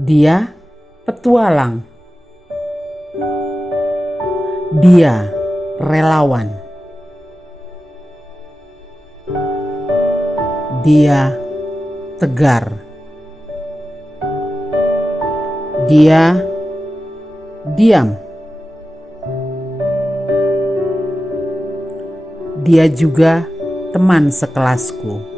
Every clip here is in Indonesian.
Dia petualang. Dia relawan. Dia tegar. Dia diam. Dia juga teman sekelasku.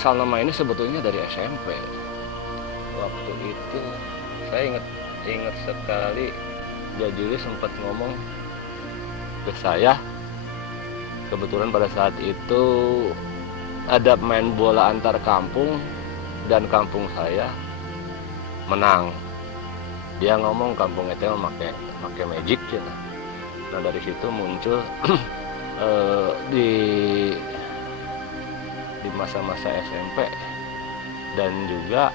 Asal nama ini sebetulnya dari SMP. Waktu itu saya ingat sekali, Jajuli sempat ngomong ke saya. Kebetulan pada saat itu ada main bola antar kampung dan kampung saya menang. Dia ngomong kampung itu pakai magic ya. Nah dari situ muncul di masa-masa SMP, dan juga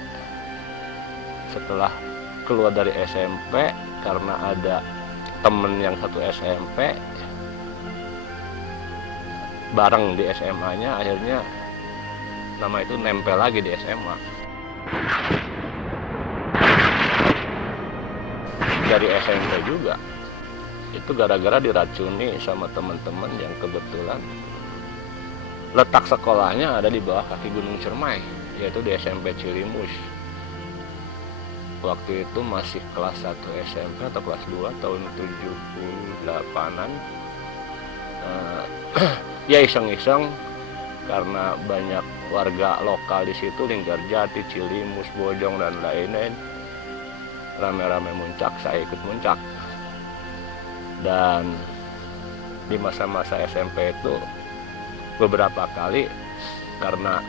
setelah keluar dari SMP karena ada temen yang satu SMP bareng di SMA-nya, akhirnya nama itu nempel lagi di SMA. Dari SMP juga itu gara-gara diracuni sama teman-teman yang kebetulan letak sekolahnya ada di bawah kaki Gunung Ciremai, yaitu di SMP Cilimus. Waktu itu masih kelas 1 SMP atau kelas 2 tahun 78-an. Ya iseng-iseng, karena banyak warga lokal di situ, Linggarjati, Cilimus, Bojong dan lain-lain, rame-rame muncak, saya ikut muncak. Dan di masa-masa SMP itu beberapa kali karena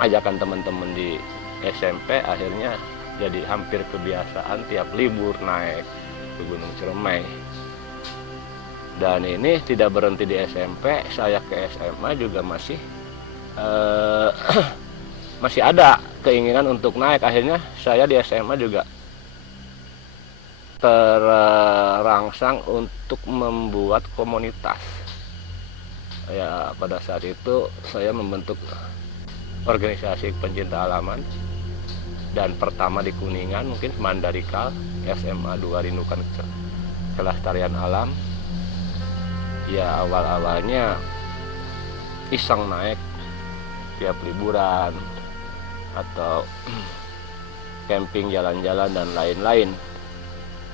ajakan teman-teman di SMP, akhirnya jadi hampir kebiasaan tiap libur naik ke Gunung Ciremai. Dan ini tidak berhenti di SMP, saya ke SMA juga masih masih ada keinginan untuk naik. Akhirnya saya di SMA juga terangsang untuk membuat komunitas. Ya pada saat itu saya membentuk organisasi pencinta halaman, dan pertama di Kuningan mungkin Mandalika SMA 2 Rindukan Kelestarian Alam. Ya awal-awalnya iseng naik tiap liburan atau camping, jalan-jalan dan lain-lain,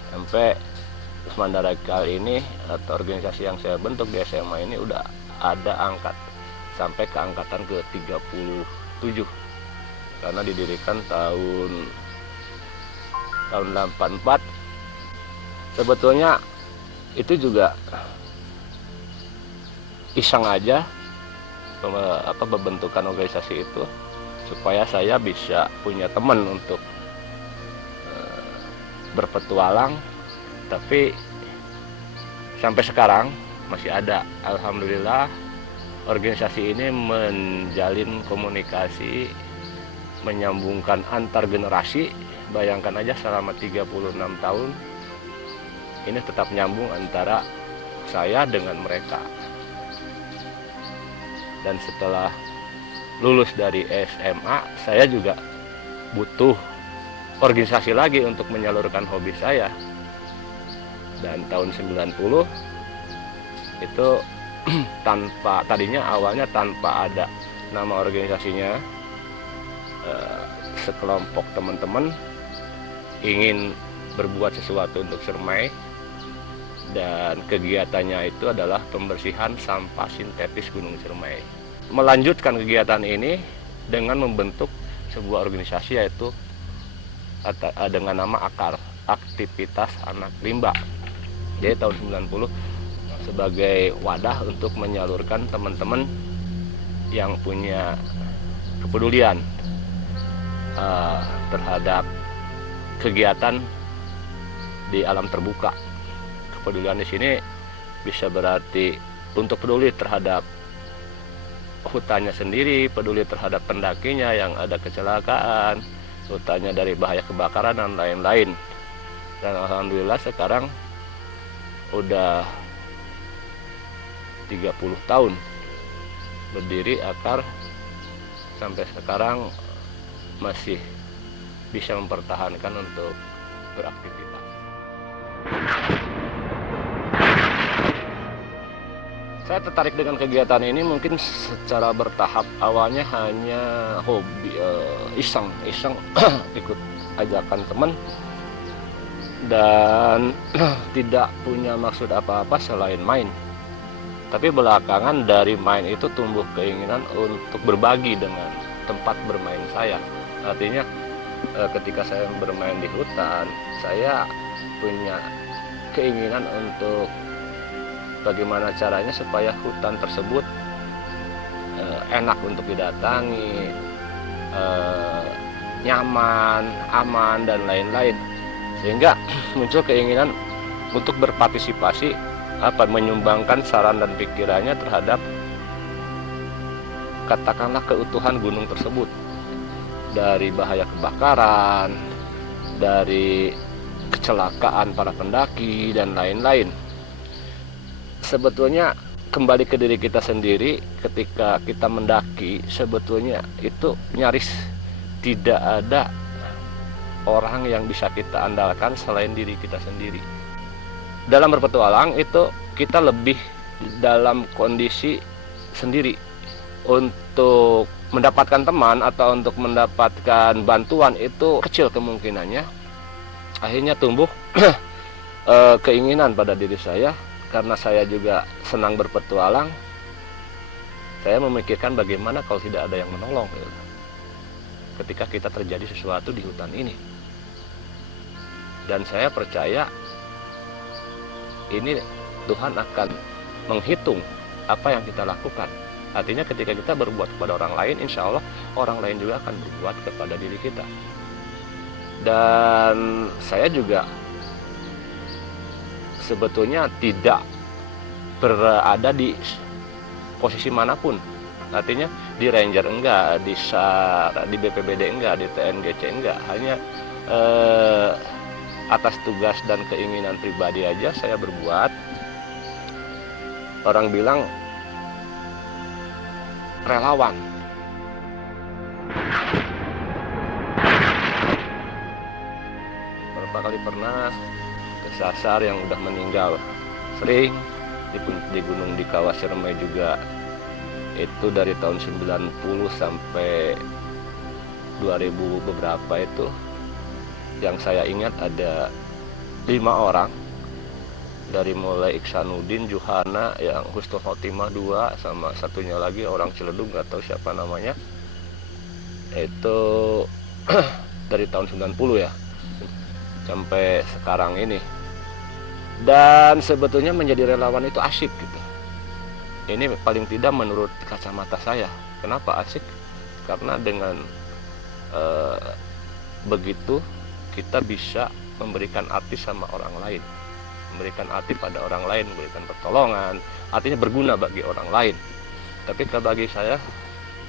sampai Mandalika ini atau organisasi yang saya bentuk di SMA ini udah ada sampai ke angkatan ke-37, karena didirikan tahun 84. Sebetulnya itu juga iseng aja pembentukan organisasi itu, supaya saya bisa punya teman untuk berpetualang. Tapi sampai sekarang masih ada, alhamdulillah. Organisasi ini menjalin komunikasi, menyambungkan antar generasi. Bayangkan aja selama 36 tahun ini tetap nyambung antara saya dengan mereka. Dan setelah lulus dari SMA, saya juga butuh organisasi lagi untuk menyalurkan hobi saya. Dan tahun 90 itu awalnya tanpa ada nama organisasinya, sekelompok teman-teman ingin berbuat sesuatu untuk Ciremai, dan kegiatannya itu adalah pembersihan sampah sintetis Gunung Ciremai. Melanjutkan kegiatan ini dengan membentuk sebuah organisasi, yaitu dengan nama AKAR, Aktivitas Anak Rimba. Jadi tahun 90 sebagai wadah untuk menyalurkan teman-teman yang punya kepedulian terhadap kegiatan di alam terbuka. Kepedulian di sini bisa berarti untuk peduli terhadap hutannya sendiri, peduli terhadap pendakinya yang ada kecelakaan, hutannya dari bahaya kebakaran dan lain-lain. Dan alhamdulillah sekarang udah 30 tahun berdiri akar, sampai sekarang masih bisa mempertahankan untuk beraktivitas. Saya tertarik dengan kegiatan ini mungkin secara bertahap. Awalnya hanya hobi, iseng ikut ajakan teman dan tidak punya maksud apa-apa selain main. Tapi belakangan dari main itu tumbuh keinginan untuk berbagi dengan tempat bermain saya. Artinya ketika saya bermain di hutan, saya punya keinginan untuk bagaimana caranya supaya hutan tersebut enak untuk didatangi, nyaman, aman, dan lain-lain. Sehingga muncul keinginan untuk berpartisipasi, menyumbangkan saran dan pikirannya terhadap katakanlah keutuhan gunung tersebut, dari bahaya kebakaran, dari kecelakaan para pendaki, dan lain-lain. Sebetulnya kembali ke diri kita sendiri. Ketika kita mendaki, sebetulnya itu nyaris tidak ada orang yang bisa kita andalkan selain diri kita sendiri. Dalam berpetualang itu kita lebih dalam kondisi sendiri. Untuk mendapatkan teman atau untuk mendapatkan bantuan itu kecil kemungkinannya. Akhirnya tumbuh keinginan pada diri saya. Karena saya juga senang berpetualang, saya memikirkan bagaimana kalau tidak ada yang menolong ketika kita terjadi sesuatu di hutan ini. Dan saya percaya ini Tuhan akan menghitung apa yang kita lakukan. Artinya ketika kita berbuat kepada orang lain, insya Allah orang lain juga akan berbuat kepada diri kita. Dan saya juga sebetulnya tidak berada di posisi manapun. Artinya di Ranger enggak, di SAR, di BPBD enggak, di TNGC enggak. Hanya atas tugas dan keinginan pribadi aja saya berbuat. Orang bilang relawan. Berapa kali pernah kesasar yang udah meninggal, sering di gunung di Kawah Ciremai juga. Itu dari tahun 90 sampai 2000 beberapa itu, yang saya ingat ada 5 orang, dari mulai Iksanuddin, Juhana, yang Husnul Khotimah 2, sama satunya lagi orang Ciledug, nggak tahu siapa namanya. Itu dari tahun 90 ya sampai sekarang ini. Dan sebetulnya menjadi relawan itu asyik gitu. Ini paling tidak menurut kacamata saya. Kenapa asyik? Karena dengan begitu kita bisa memberikan arti sama orang lain, memberikan arti pada orang lain, memberikan pertolongan, artinya berguna bagi orang lain. Tapi bagi saya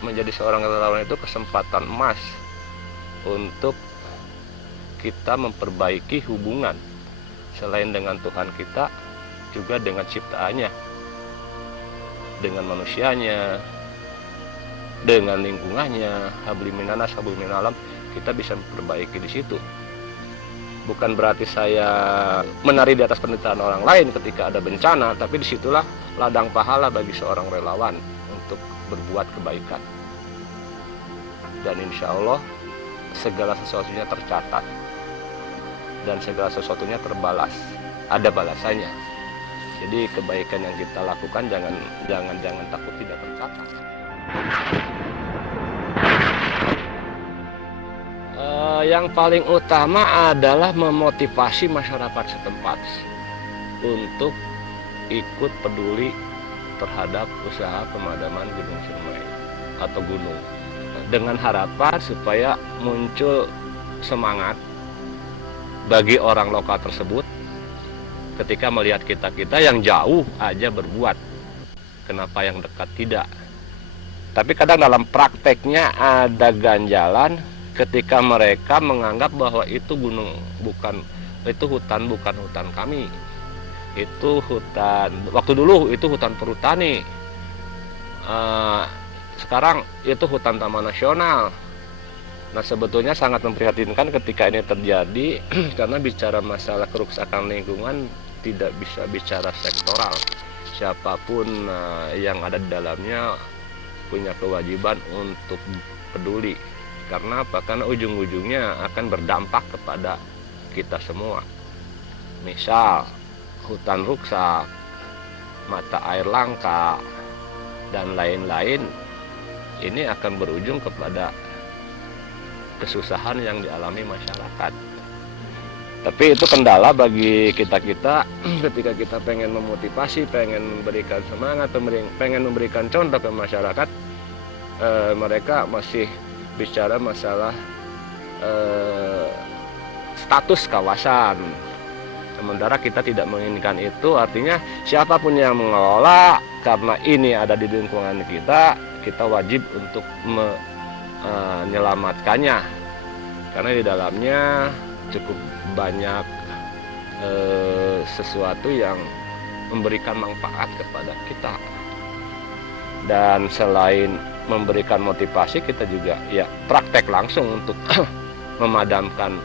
menjadi seorang relawan itu kesempatan emas untuk kita memperbaiki hubungan selain dengan Tuhan kita, juga dengan ciptaannya, dengan manusianya, dengan lingkungannya. Habli minanas, habli minalam, kita bisa memperbaiki di situ. Bukan berarti saya menari di atas penderitaan orang lain ketika ada bencana, tapi disitulah ladang pahala bagi seorang relawan untuk berbuat kebaikan. Dan insya Allah segala sesuatunya tercatat dan segala sesuatunya terbalas, ada balasannya. Jadi kebaikan yang kita lakukan jangan takut tidak tercatat. Yang paling utama adalah memotivasi masyarakat setempat untuk ikut peduli terhadap usaha pemadaman Gunung Ciremai atau gunung, dengan harapan supaya muncul semangat bagi orang lokal tersebut ketika melihat kita yang jauh aja berbuat, kenapa yang dekat tidak. Tapi kadang dalam prakteknya ada ganjalan ketika mereka menganggap bahwa itu gunung, itu hutan, bukan hutan kami. Itu hutan, waktu dulu itu hutan perhutani, sekarang itu hutan taman nasional. Nah, sebetulnya sangat memprihatinkan ketika ini terjadi karena bicara masalah kerusakan lingkungan tidak bisa bicara sektoral. Siapapun yang ada di dalamnya punya kewajiban untuk peduli. Karena apa? Karena ujung-ujungnya akan berdampak kepada kita semua. Misal hutan rusak, mata air langka, dan lain-lain, ini akan berujung kepada kesusahan yang dialami masyarakat. Tapi itu kendala bagi kita-kita ketika kita pengen memotivasi, pengen memberikan semangat, pengen memberikan contoh ke masyarakat. Mereka masih bicara masalah status kawasan. Sementara kita tidak menginginkan itu, artinya siapapun yang mengelola, karena ini ada di lingkungan kita wajib untuk menyelamatkannya. Karena di dalamnya cukup banyak sesuatu yang memberikan manfaat kepada kita. Dan selain memberikan motivasi, kita juga ya praktek langsung untuk memadamkan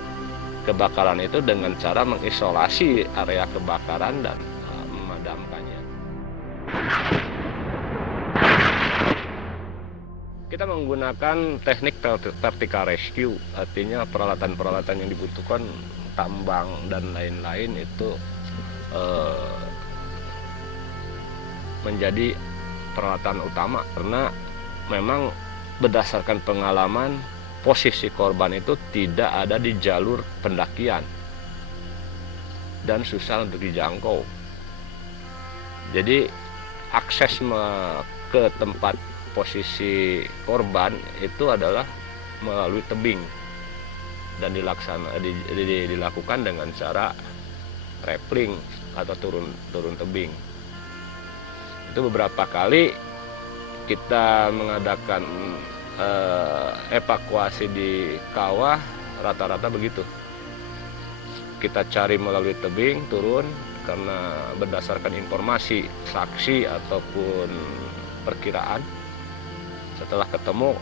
kebakaran itu dengan cara mengisolasi area kebakaran dan memadamkannya. Kita menggunakan teknik vertical rescue, artinya peralatan-peralatan yang dibutuhkan tambang dan lain-lain itu menjadi peralatan utama, karena memang berdasarkan pengalaman posisi korban itu tidak ada di jalur pendakian dan susah untuk dijangkau. Jadi akses ke tempat posisi korban itu adalah melalui tebing dan dilakukan dengan cara rappelling atau turun tebing. Itu beberapa kali kita mengadakan evakuasi di kawah, rata-rata begitu. Kita cari melalui tebing, turun, karena berdasarkan informasi saksi ataupun perkiraan. Setelah ketemu,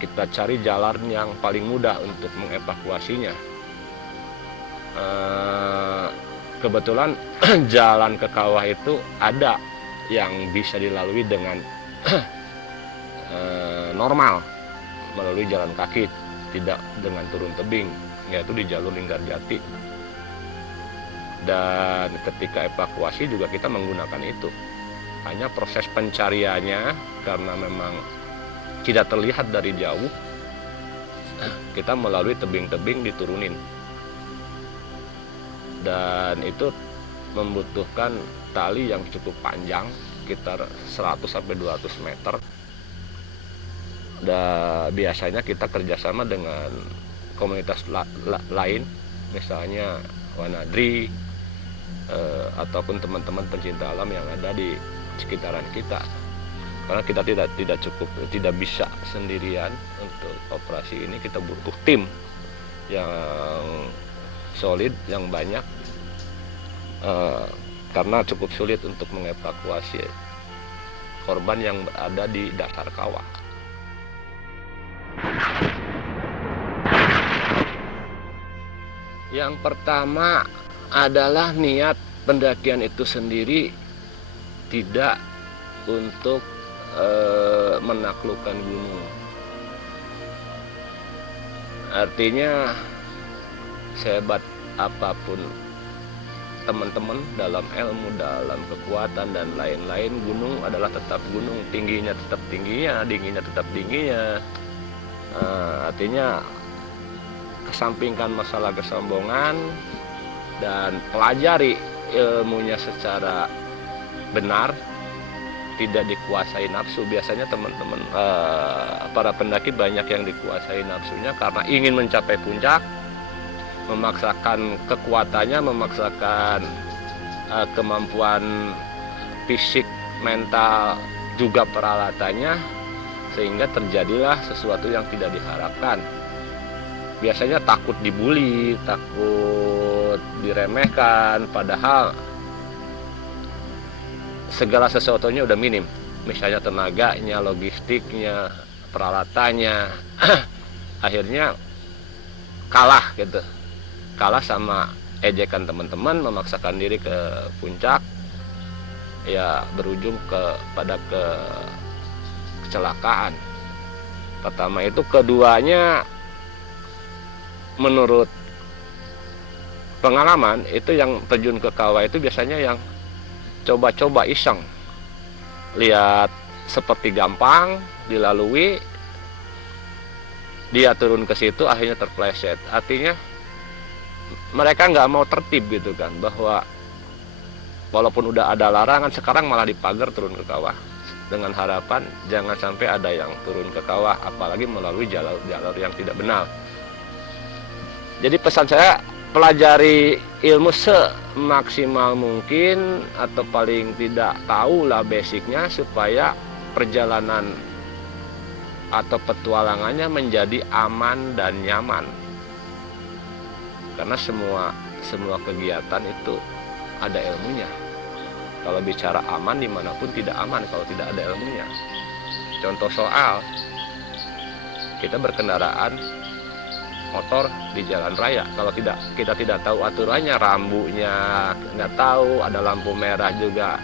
kita cari jalan yang paling mudah untuk mengevakuasinya. Kebetulan jalan ke kawah itu ada yang bisa dilalui dengan normal melalui jalan kaki, tidak dengan turun tebing, yaitu di jalur Linggarjati. Dan ketika evakuasi juga kita menggunakan itu. Hanya proses pencariannya karena memang tidak terlihat dari jauh, kita melalui tebing-tebing diturunin. Dan itu membutuhkan tali yang cukup panjang, sekitar 100-200 meter. Dan biasanya kita kerjasama dengan komunitas lain, misalnya Wanadri ataupun teman-teman pencinta alam yang ada di sekitaran kita. Karena kita tidak bisa sendirian untuk operasi ini, kita butuh tim yang solid, yang banyak, karena cukup sulit untuk mengevakuasi korban yang ada di dasar kawah. Yang pertama adalah niat pendakian itu sendiri tidak untuk menaklukkan gunung. Artinya sehebat apapun teman-teman dalam ilmu, dalam kekuatan dan lain-lain, gunung adalah tetap gunung, tingginya tetap tingginya, dinginnya tetap dinginnya. Artinya kesampingkan masalah kesombongan dan pelajari ilmunya secara benar, tidak dikuasai nafsu. Biasanya teman-teman para pendaki banyak yang dikuasai nafsunya karena ingin mencapai puncak, memaksakan kekuatannya, memaksakan kemampuan fisik, mental, juga peralatannya, sehingga terjadilah sesuatu yang tidak diharapkan. biasanya takut dibully, takut diremehkan, padahal segala sesuatunya udah minim, misalnya tenaganya, logistiknya, peralatannya. Akhirnya kalah gitu, kalah sama ejekan teman-teman, memaksakan diri ke puncak, ya berujung pada kecelakaan. Pertama itu, keduanya menurut pengalaman itu yang terjun ke kawah itu biasanya yang coba-coba iseng, lihat seperti gampang dilalui, dia turun ke situ akhirnya terpleset. Artinya mereka nggak mau tertib gitu kan, bahwa walaupun udah ada larangan sekarang malah dipagar turun ke kawah, dengan harapan jangan sampai ada yang turun ke kawah, apalagi melalui jalur yang tidak benar. Jadi pesan saya, pelajari ilmu semaksimal mungkin, atau paling tidak tahulah basicnya, supaya perjalanan atau petualangannya menjadi aman dan nyaman. Karena semua kegiatan itu ada ilmunya. Kalau bicara aman, dimanapun tidak aman kalau tidak ada ilmunya. Contoh soal, kita berkendaraan motor di jalan raya, kalau kita tidak tahu aturannya, rambunya nggak tahu, ada lampu merah juga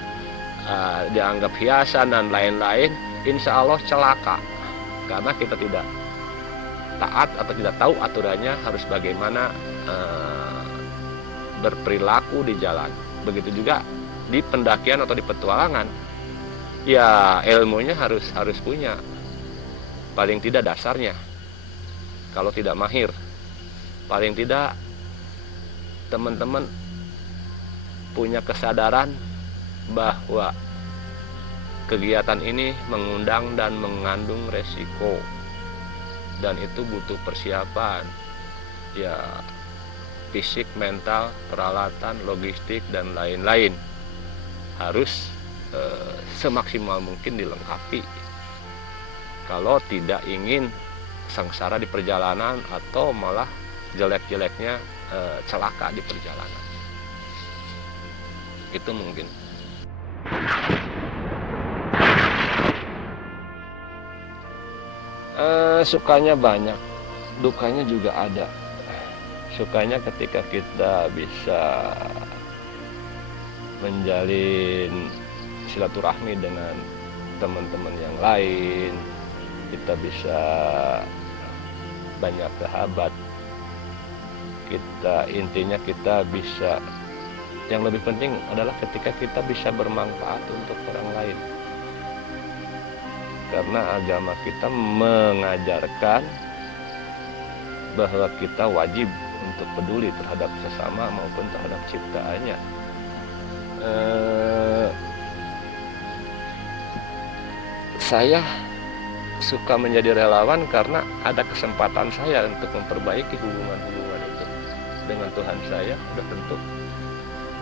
dianggap hiasan dan lain-lain, insya Allah celaka. Karena kita tidak taat atau tidak tahu aturannya, harus bagaimana berperilaku di jalan. Begitu juga di pendakian atau di petualangan, ya ilmunya harus punya, paling tidak dasarnya. Kalau tidak mahir, paling tidak teman-teman punya kesadaran bahwa kegiatan ini mengundang dan mengandung resiko, dan itu butuh persiapan, ya fisik, mental, peralatan, logistik, dan lain-lain. Harus semaksimal mungkin dilengkapi kalau tidak ingin sengsara di perjalanan, atau malah jelek-jeleknya celaka di perjalanan. Itu mungkin. Sukanya banyak, dukanya juga ada. Sukanya ketika kita bisa menjalin silaturahmi dengan teman-teman yang lain, kita bisa banyak sahabat, intinya kita bisa, yang lebih penting adalah ketika kita bisa bermanfaat untuk orang lain. Karena agama kita mengajarkan bahwa kita wajib untuk peduli terhadap sesama maupun terhadap ciptaannya. Saya suka menjadi relawan karena ada kesempatan saya untuk memperbaiki hubungan-hubungan itu dengan Tuhan saya, udah tentu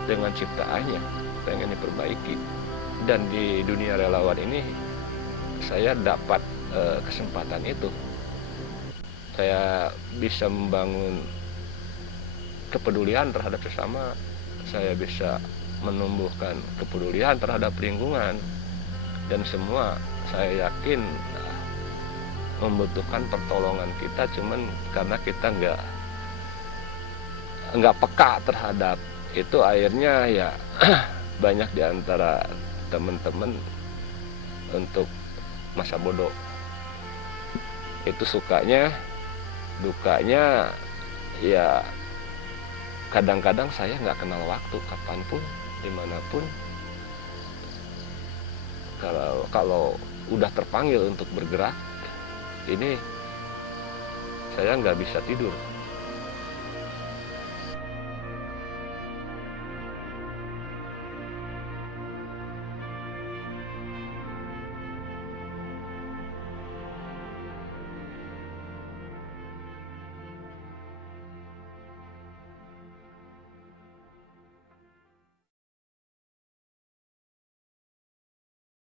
dengan ciptaannya pengen diperbaiki. Dan di dunia relawan ini saya dapat kesempatan itu. Saya bisa membangun kepedulian terhadap sesama, saya bisa menumbuhkan kepedulian terhadap lingkungan, dan semua saya yakin membutuhkan pertolongan kita, cuman karena kita nggak peka terhadap itu, akhirnya ya banyak diantara teman-teman untuk masa bodoh. Itu sukanya. Dukanya ya kadang-kadang saya nggak kenal waktu, kapanpun, dimanapun. Kalau udah terpanggil untuk bergerak, ini saya nggak bisa tidur.